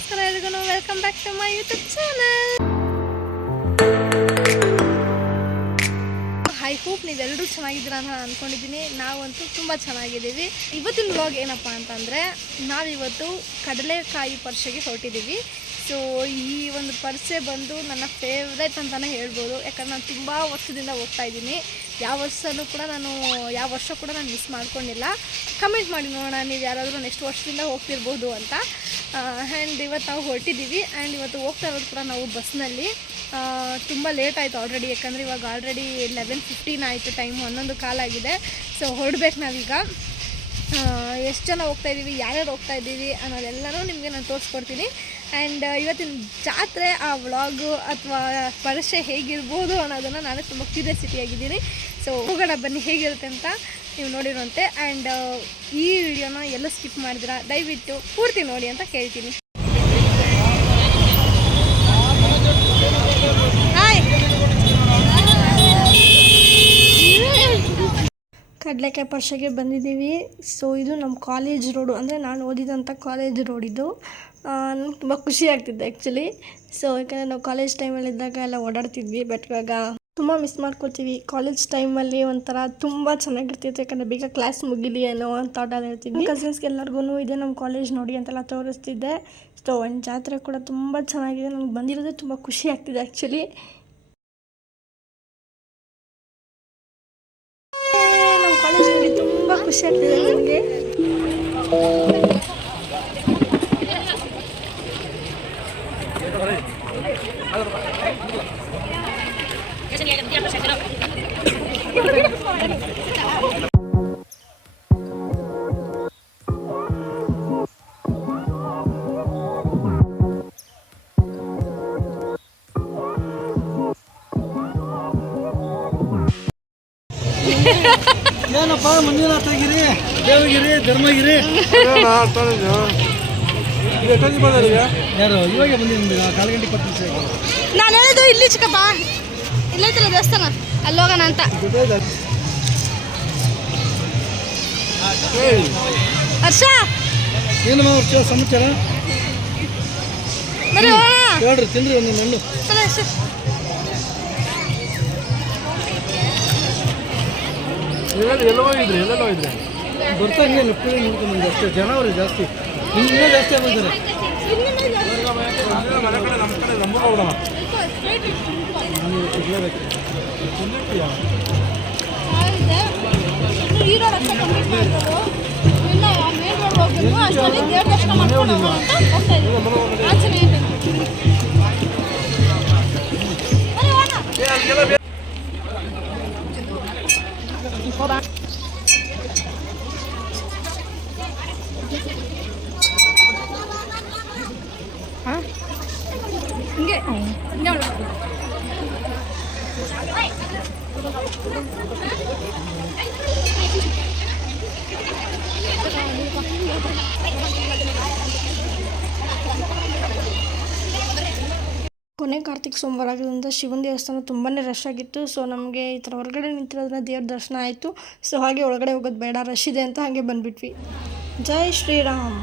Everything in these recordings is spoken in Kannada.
ನಮಸ್ಕಾರ ಎಲ್ಲರಿಗೂ, welcome back to my YouTube channel. I hope ನೀವೆಲ್ಲರೂ ಚೆನ್ನಾಗಿದ್ದೀರಾ ಅಂತ ಅಂದ್ಕೊಂಡಿದ್ದೀನಿ. ನಾವಂತೂ ತುಂಬ ಚೆನ್ನಾಗಿದ್ದೀವಿ. ಇವತ್ತಿನ ವ್ಲಾಗ್ ಏನಪ್ಪ ಅಂತಂದರೆ, ನಾವಿವತ್ತು ಕಡಲೆಕಾಯಿ ಪರಿಷೆಗೆ ಹೊರಟಿದ್ದೀವಿ. ಸೊ ಈ ಒಂದು ಪರಿಷೆ ಬಂದು ನನ್ನ ಫೇವ್ರೇಟ್ ಅಂತಲೇ ಹೇಳ್ಬೋದು. ಯಾಕಂದ್ರೆ ನಾನು ತುಂಬ ವರ್ಷದಿಂದ ಹೋಗ್ತಾ ಇದ್ದೀನಿ. ಯಾವ ವರ್ಷ ಕೂಡ ನಾನು ಮಿಸ್ ಮಾಡ್ಕೊಂಡಿಲ್ಲ. ಕಮೆಂಟ್ ಮಾಡಿ ನೋಡೋಣ, ನೀವು ಯಾರಾದರೂ ನೆಕ್ಸ್ಟ್ ವರ್ಷದಿಂದ ಹೋಗ್ತಿರ್ಬೋದು ಅಂತ. ಆ್ಯಂಡ್ ಇವತ್ತು ನಾವು ಹೊರಟಿದ್ದೀವಿ. ಆ್ಯಂಡ್ ಇವತ್ತು ಹೋಗ್ತಾ ಇರೋದು ಕೂಡ ನಾವು ಬಸ್ನಲ್ಲಿ. ತುಂಬ ಲೇಟ್ ಆಯಿತು ಆಲ್ರೆಡಿ, ಯಾಕಂದರೆ ಇವಾಗ ಆಲ್ರೆಡಿ 11:15 ಆಯಿತು, ಟೈಮು 11 ಕಾಲಾಗಿದೆ. ಸೊ ಹೊರಡ್ಬೇಕು ನಾವೀಗ. ಎಷ್ಟು ಜನ ಹೋಗ್ತಾಯಿದ್ದೀವಿ, ಯಾರ್ಯಾರು ಹೋಗ್ತಾಯಿದ್ದೀವಿ ಅನ್ನೋದೆಲ್ಲನೂ ನಿಮಗೆ ನಾನು ತೋರಿಸ್ಕೊಡ್ತೀನಿ. ಆ್ಯಂಡ್ ಇವತ್ತಿನ ಜಾತ್ರೆ ಆ ವ್ಲಾಗು ಅಥವಾ ಪರಿಷೆ ಹೇಗಿರ್ಬೋದು ಅನ್ನೋದನ್ನು ನಾನು ತುಂಬ ಕ್ಯೂರಿಯಾಸಿಟಿಯಾಗಿದ್ದೀನಿ. ಸೊ ಹೋಗೋಣ ಬನ್ನಿ, ಹೇಗಿರುತ್ತೆ ಅಂತ ನೀವು ನೋಡಿರುವಂತೆ. ಆ್ಯಂಡ್ ಈ ವಿಡಿಯೋನ ಎಲ್ಲ ಸ್ಕಿಪ್ ಮಾಡಿದ್ರೆ ದಯವಿಟ್ಟು ಪೂರ್ತಿ ನೋಡಿ ಅಂತ ಕೇಳ್ತೀನಿ. ಕಡಲೆಕಾಯಿ ಪರಿಷೆಗೆ ಬಂದಿದ್ದೀವಿ. ಸೊ ಇದು ನಮ್ಮ ಕಾಲೇಜ್ ರೋಡು, ಅಂದರೆ ನಾನು ಓದಿದಂಥ ಕಾಲೇಜ್ ರೋಡ್ ಇದು. ನನಗೆ ತುಂಬ ಖುಷಿ ಆಗ್ತಿದ್ದೆ ಆ್ಯಕ್ಚುಲಿ. ಸೊ ಯಾಕಂದರೆ ನಾವು ಕಾಲೇಜ್ ಟೈಮಲ್ಲಿದ್ದಾಗ ಎಲ್ಲ ಓಡಾಡ್ತಿದ್ವಿ. ಬಟ್ ಇವಾಗ ತುಂಬ ಮಿಸ್ ಮಾಡ್ಕೊತೀವಿ. ಕಾಲೇಜ್ ಟೈಮಲ್ಲಿ ಒಂಥರ ತುಂಬ ಚೆನ್ನಾಗಿರ್ತಿತ್ತು, ಯಾಕಂದರೆ ಬೇಗ ಕ್ಲಾಸ್ ಮುಗಿಲಿ ಅನ್ನೋ ಒಂದು ಥಾಟಲ್ಲಿ ಹೇಳ್ತಿದ್ವಿ. ಕಸಿನ್ಸ್ಗೆ ಎಲ್ಲರಿಗೂ ಇದೇ ನಮ್ಮ ಕಾಲೇಜ್ ನೋಡಿ ಅಂತೆಲ್ಲ ತೋರಿಸ್ತಿದ್ದೆ. ಸೊ ಒಂದು ಜಾತ್ರೆ ಕೂಡ ತುಂಬ ಚೆನ್ನಾಗಿದೆ. ನಮ್ಗೆ ಬಂದಿರೋದೇ ತುಂಬ ಖುಷಿ ಆಗ್ತಿದೆ ಆ್ಯಕ್ಚುಲಿ. ನಮ್ಮ ಕಾಲೇಜಲ್ಲಿ ತುಂಬ ಖುಷಿ ಆಗ್ತಿದೆ ನನಗೆ. ಏನಪ್ಪ ಮಂಜುನಾಥಗಿರಿ, ದೇವಗಿರಿ, ಧರ್ಮಗಿರಿ ಯಾರು ಇವಾಗ ಬಂದಿದ್ದೀರಾ? 4 ಗಂಟೆ 20 ನಿಮಿಷ. ನಾನು ಹೇಳಿದ್ದು ಇಲ್ಲಿ ಚಿಕ್ಕಪ್ಪ, ಇಲ್ಲೈತಲ್ಲ ದೇವಸ್ಥಾನ, ಅಲ್ಲಿ ಹೋಗೋಣ ಅಂತ. ಹರ್ಷ ಏನಮ್ಮ ವರ್ಷ ಸಮಾಚಾರ? ಬರೀ ಹೋಗೋಣ ಹೇಳ್ರಿ, ತಿನ್ರಿ ಒಂದು ಮಣ್ಣು. ಎಲ್ಲೋ ಹೋಗಿದ್ರಿ ಬರ್ತಾ ಹಿಂಗೆ ಲೆಫ್ಟ್ ನಿಂತ್ಕೊಂಡು ಅಷ್ಟೇ. ಜನ ಅವ್ರಿ ಜಾಸ್ತಿ, ಇನ್ನೂ ಜಾಸ್ತಿ ಆಗಿದ್ದಾರೆ. ಕೊನೆ ಕಾರ್ತಿಕ್ ಸೋಮವಾರ ಆಗಿರೋದ್ರಿಂದ ಶಿವನ ದೇವಸ್ಥಾನ ತುಂಬಾ ರಶ್ ಆಗಿತ್ತು. ಸೊ ನಮಗೆ ಈ ಥರ ಹೊರಗಡೆ ನಿಂತಿರೋದ್ರಿಂದ ದೇವ್ರ ದರ್ಶನ ಆಯಿತು. ಸೊ ಹಾಗೆ ಒಳಗಡೆ ಹೋಗೋದು ಬೇಡ, ರಶ್ ಇದೆ ಅಂತ ಹಾಗೆ ಬಂದುಬಿಟ್ವಿ. ಜೈ ಶ್ರೀರಾಮ್.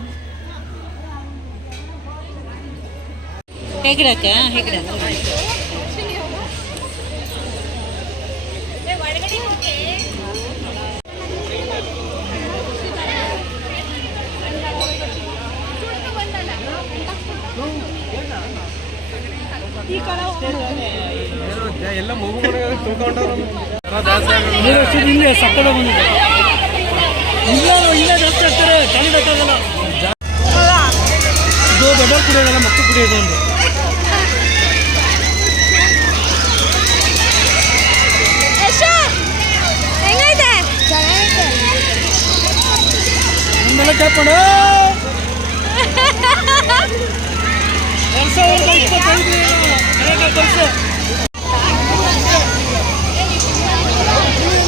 ಎಲ್ಲ ಇಲ್ಲೇ ಸಕ್ಕದ ಬಂದಿದೆ. ಇಲ್ಲೇ ಜಾಸ್ತಿ ಆಗ್ತಾರೆ, ಖಾಲಿ ಬೇಕಾಗಲ್ಲ. ಇದು ದೊಡ್ಡವ್ರು ಕುಡಿಯೋದಲ್ಲ, ಮಕ್ಕಳು ಕುಡಿಯೋದು ಒಂದು. ಒಂದೆಲ್ಲ ಕೇಳ್ಕೊಂಡು 2025 ವರ್ಷ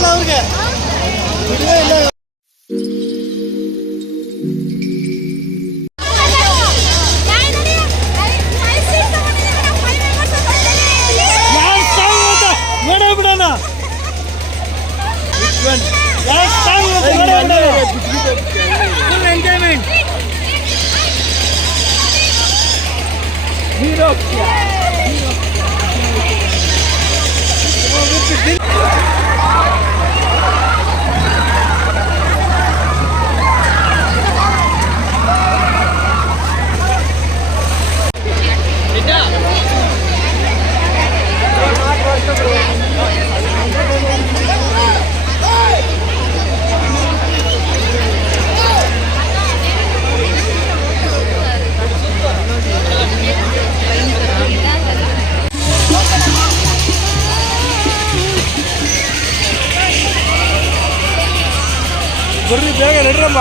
ಅವ್ರಿಗೆ ಇಲ್ಲ. ಬಿಡೋಣ full enjoyment. ಬರ್ರಿ ಬೇಗ ನಡ್ರಮ್ಮ.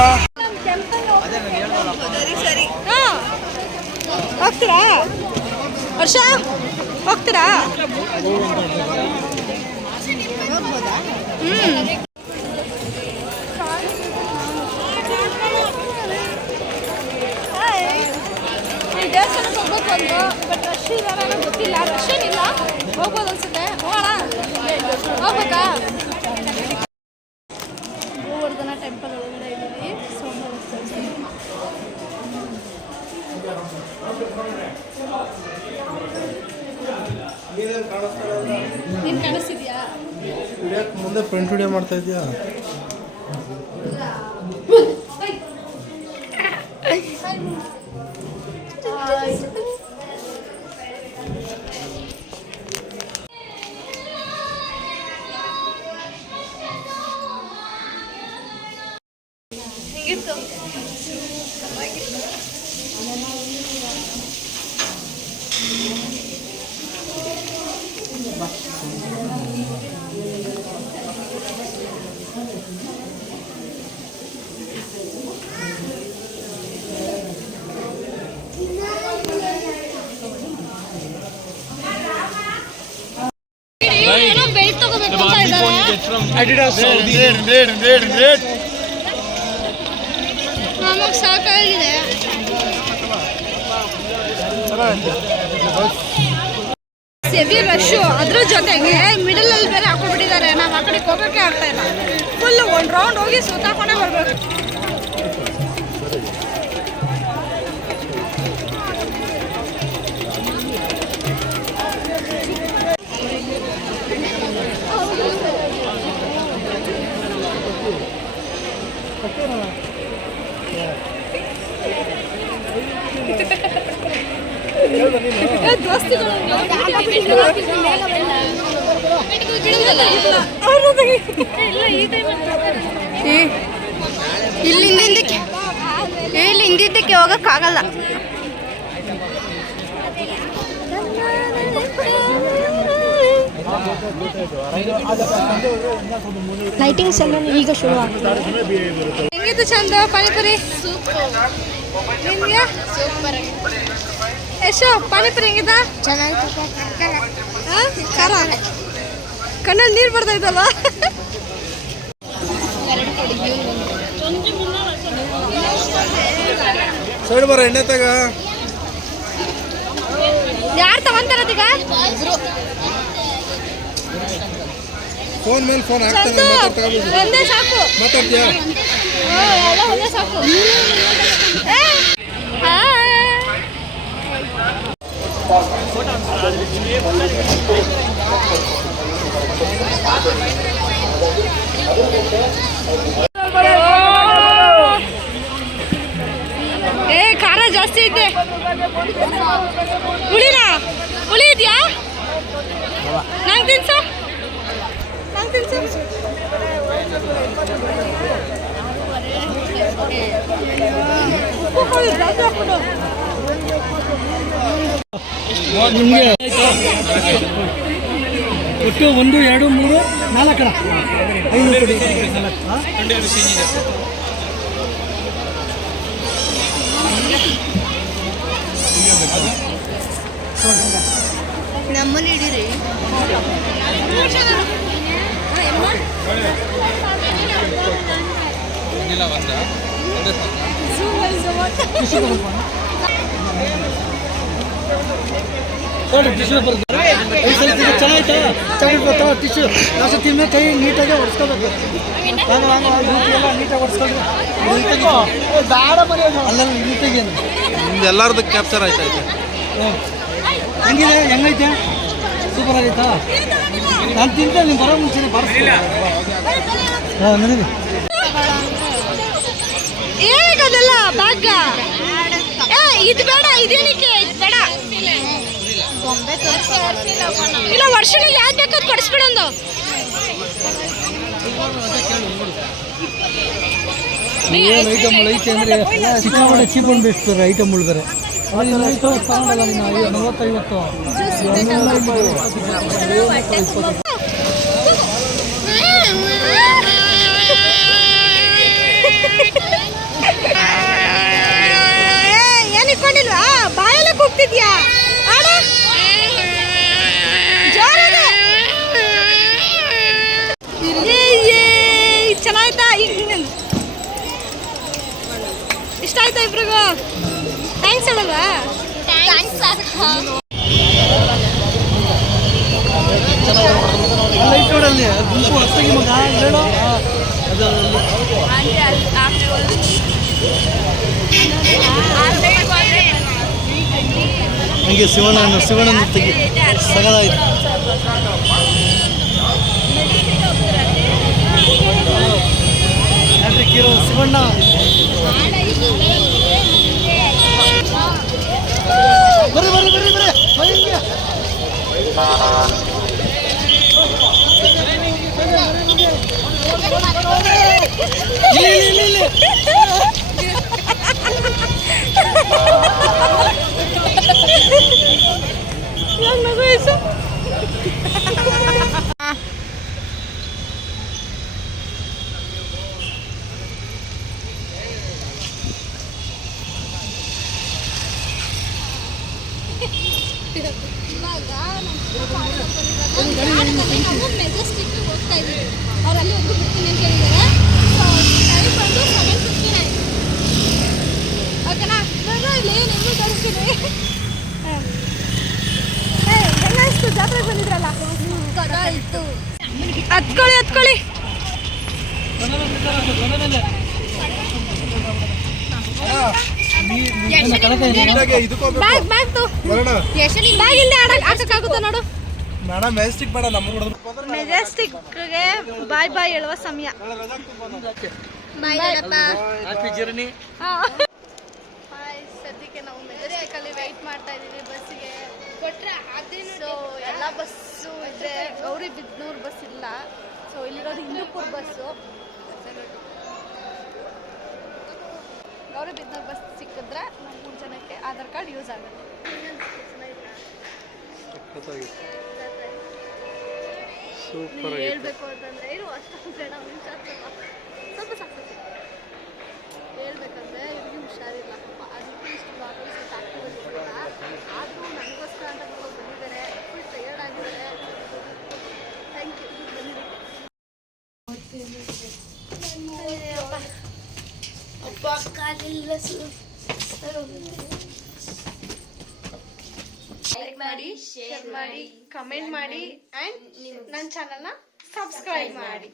ಹೋಗ್ತೀರಾ ವರ್ಷ ಹೋಗ್ತೀರಾ? ಈ ದೇವಸ್ಥಾನಕ್ಕೆ ಹೋಗ್ಬೇಕು ಅಂದ್ರು, ಬಟ್ ರಶ್ ಇದಾರ ಗೊತ್ತಿಲ್ಲ. ರಶ್ ಏನಿಲ್ಲ, ಹೋಗ್ಬೋದು ಅನ್ಸುತ್ತೆ. ಹೋಗೋಣ, ಹೋಗ್ಬೇಕಾ? ಗೋವರ್ಧನ ಟೆಂಪಲ್ ಒಳಗಡೆ ಇದ್ದೀವಿ. ನೀನು ಕಾಣಿಸ್ತಿದ್ಯಾ? ಮುಂದೆ ಫ್ರಂಟ್ ವಿಡಿಯೋ ಮಾಡ್ತಾ ಇದೆಯಾ? ಹೆಂಗಿತ್ತು? ಏನೋ ಬೆಲ್ಟ್ ತಗೋಬೇಕು ಅಂತ ಇದ್ದಾರೆ. ನಮಗೆ ಸಾಕಾಗಿದೆ. ಹೆವಿ ರಶ್ಶು, ಅದ್ರ ಜೊತೆಗೆ ಮಿಡಲ್ ಅಲ್ಲಿ ಬೇರೆ ಹಾಕೊಂಡ್ಬಿಟ್ಟಿದ್ದಾರೆ. ನಾವು ಆ ಕಡೆ ಹೋಗೋಕೆ ಆಗ್ತಾ ಇಲ್ಲ. ಫುಲ್ ಒಂದು ರೌಂಡ್ ಹೋಗಿ ಸುತ್ತಾಕೊಂಡೇ ಬರ್ಬೇಕು. ಇಲ್ಲಿ ಹಿಂದಿದ್ದಕ್ಕೆ ಹೋಗಕ್ಕಾಗಲ್ಲ. ಲೈಟಿಂಗ್ಸ್ ಎಲ್ಲ ಈಗ ಶುರು ಆಗ್ತದೆ. ಹೆಂಗಿತ್ತು ಚಂದ ಪಾನಿಪುರಿ? ನಿಮಗೆ ಎಷ್ಟು ಪಾನಿಪುರಿ ಹೆಂಗಿದ? ಚೆನ್ನಾಗಿತ್ತು. ಖಾರ ಕಣ್ಣಲ್ಲಿ ನೀರು ಬರ್ತಾ ಇದ್ದಲ್ಲ. ಸೈಡ್ ಬರ ಎಣ್ಣೆ ತಗ. ಯಾರು ತಗೊಂತಾರದೀಗ? ಫೋನ್ ಮೇಲೆ ಫೋನ್ ಹಾಕ್ತಾನೆ. ಒಂದೇ ಸಾಕು. ಮಾತಾಡ್ತೀಯಾ? ಎಲ್ಲ ಒಂದೇ ಸಾಕು. ಖಾರ ಜಾಸ್ತಿ ಐತೆ. ಹುಳಿ ಇದೆಯಾ? ನಂಗೆ ತಿನ್ಸು. ನಿಮಗೆ ಒಟ್ಟು 1, 2, 3, 4 5 ಕೊಡಿ. ನಮ್ಮನ್ನು ಹಿಡೀರಿ. ಚೆನ್ನಾಗಿತ್ತು ಟಿಶ್ಯೂ. ನಾವು ತಿನ್ನ ಕೈ ನೀಟಾಗಿ ಒರೆಸ್ಕೋಬೇಕು. ಎಲ್ಲ ನೀಟಾಗಿ ಒರೆಸ್ಕೊಂಡು ಅಲ್ಲ ನೀಟಾಗಿ ನಿಮ್ದು ಎಲ್ಲರದ್ದು ಕ್ಯಾಪ್ಚರ್ ಆಯ್ತಾಯ್ತು. ಹೆಂಗಿದೆ ಹೆಂಗೈತೆ ಸೂಪರ್ ಆಗೈತಾ ನಾನು ತಿಂತ ನೀವು ಬರೋ ಮುಂಚೆನೆ ಬಾರಿಸ್ತೀನಿ ಹಾಂ ನನಗೆ ಏನಕ್ಕದೆಲ್ಲ ಭಾಗ ಇದು ಬೇಡ ಇದೇನಕ್ಕೆ ಇದು ಬೇಡ ಇಲ್ಲ ವರ್ಷಕ್ಕೆ ಯಾವ್ದು ಬೇಕಾದ್ ಕೊಡಿಸ್ಬಿಡೊಂದು ಏನು ಐಟಮ್ಗಳು ಐತೆ ಅಂದರೆ ಸಿಕ್ಕಾಪಟ್ಟೆ ಚೀಪ್ ಆ್ಯಂಡ್ ಬೆಸ್ಟ್ ಬೇರೆ ಐಟಮ್ಗಳು ಬೇರೆ ತಗೊಂಡಲ್ಲ ನೀನು 40-50 ಏನು ಇಟ್ಕೊಂಡಿಲ್ವಾ ಬಾಯೆಲ್ಲ ಕೂಗ್ತಿದ್ಯಾ ಚೆನ್ನಾಯ್ತಾ ಈಗ ಇಷ್ಟ ಆಯ್ತಾ ಇಬ್ರಿಗೂ ಥ್ಯಾಂಕ್ಸ್ ಹೇಳಲ್ವಾ ಲೈಟ್ ನೋಡಲ್ಲಿ ಗುಂಪು ಹೊಸದಾಗಿ ಮಗ ಹೇಳೋ ಹಂಗೆ ಶಿವಣ್ಣ ತೆಗಿ ಸಗದಾಯ್ತು ಹೀರೋ ಶಿವಣ್ಣ ಬರ್ರಿ ಬರ್ರಿ ಬರ್ರಿ ಬರ್ರಿ ಇಲ್ಲಿ ಇವಾಗ ನಾವು ಮೆಜೆಸ್ಟಿಕ್ ಹೋಗ್ತಾ ಇದ್ದೀವಿ ಅವರಲ್ಲಿ ಒಂದು ಬಿಡ್ತೀನಿ ಅಂತ ಹೇಳಿದ್ದಾರೆ ಟೈಮ್ ಬಂದು 7:59 ಓಕೆನಾ ಇವಾಗ ಇಲ್ಲಿ ನಿಮಗೂ ತರಿಸ್ತೀನಿ ಹೆಂಗಾಯ್ತು ಜಾತ್ರೆಗೆ ಬಂದಿದ್ರಲ್ಲ ಇತ್ತು ಹತ್ಕೊಳ್ಳಿ ನೋಡು ಮೆಜೆಸ್ಟಿಕ್ಗೆ ಬಾಯ್ ಬಾಯ್ ಹೇಳುವ ಸಮಯ ಸದ್ಯಕ್ಕೆ ನಾವು ಮೆಜೆಸ್ಟಿಕ್ ಅಲ್ಲಿ ವೆಯ್ಟ್ ಮಾಡ್ತಾ ಇದೀವಿ ಬಸ್ಸಿಗೆ ಸೊ ಎಲ್ಲ ಬಸ್ಸು ಇದೆ ಗೌರಿಬಿದನೂರು ಬಸ್ ಇಲ್ಲ ಸೊ ಇಲ್ಲಿರೋದು ಹಿಂದೂಪುರ ಬಸ್ಸು ಗೌರಿಬಿದನೂರು ಬಸ್ ಸಿಕ್ಕಿದ್ರೆ ನಾವು 3 ಜನಕ್ಕೆ ಆಧಾರ್ ಕಾರ್ಡ್ ಯೂಸ್ ಆಗುತ್ತೆ ಹೇಳ್ಬೇಕು ಅಂತಂದ್ರೆ ಇರು ಅಷ್ಟು ಬೇಡ ಸ್ವಲ್ಪ ಸಾಕು ಹೇಳ್ಬೇಕಂದ್ರೆ ಇವ್ರಿಗೆ ಹುಷಾರಿಲ್ಲ ಅದಕ್ಕೆ ಇಷ್ಟು ಬಾಟಲ್ಸ್ ಹಾಕಿ ಬಂದಿರಲಿಲ್ಲ ಆದರೂ ನನಗೋಸ್ಕರ ಅಂತ ಬಂದಿದ್ದಾರೆ ಫುಲ್ ಟಯರ್ಡ್ ಆಗಿದ್ದಾರೆ ಥ್ಯಾಂಕ್ ಯು ಲೈಕ್ ಮಾಡಿ ಶೇರ್ ಮಾಡಿ ಕಮೆಂಟ್ ಮಾಡಿ ಆ್ಯಂಡ್ ನನ್ನ ಚಾನಲ್ನ ಸಬ್ಸ್ಕ್ರೈಬ್ ಮಾಡಿ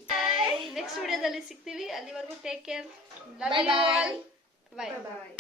ನೆಕ್ಸ್ಟ್ ವಿಡಿಯೋದಲ್ಲಿ ಸಿಗ್ತೀವಿ ಅಲ್ಲಿವರೆಗೂ ಟೇಕ್ ಕೇರ್ ಬೈ ಬಾಯ್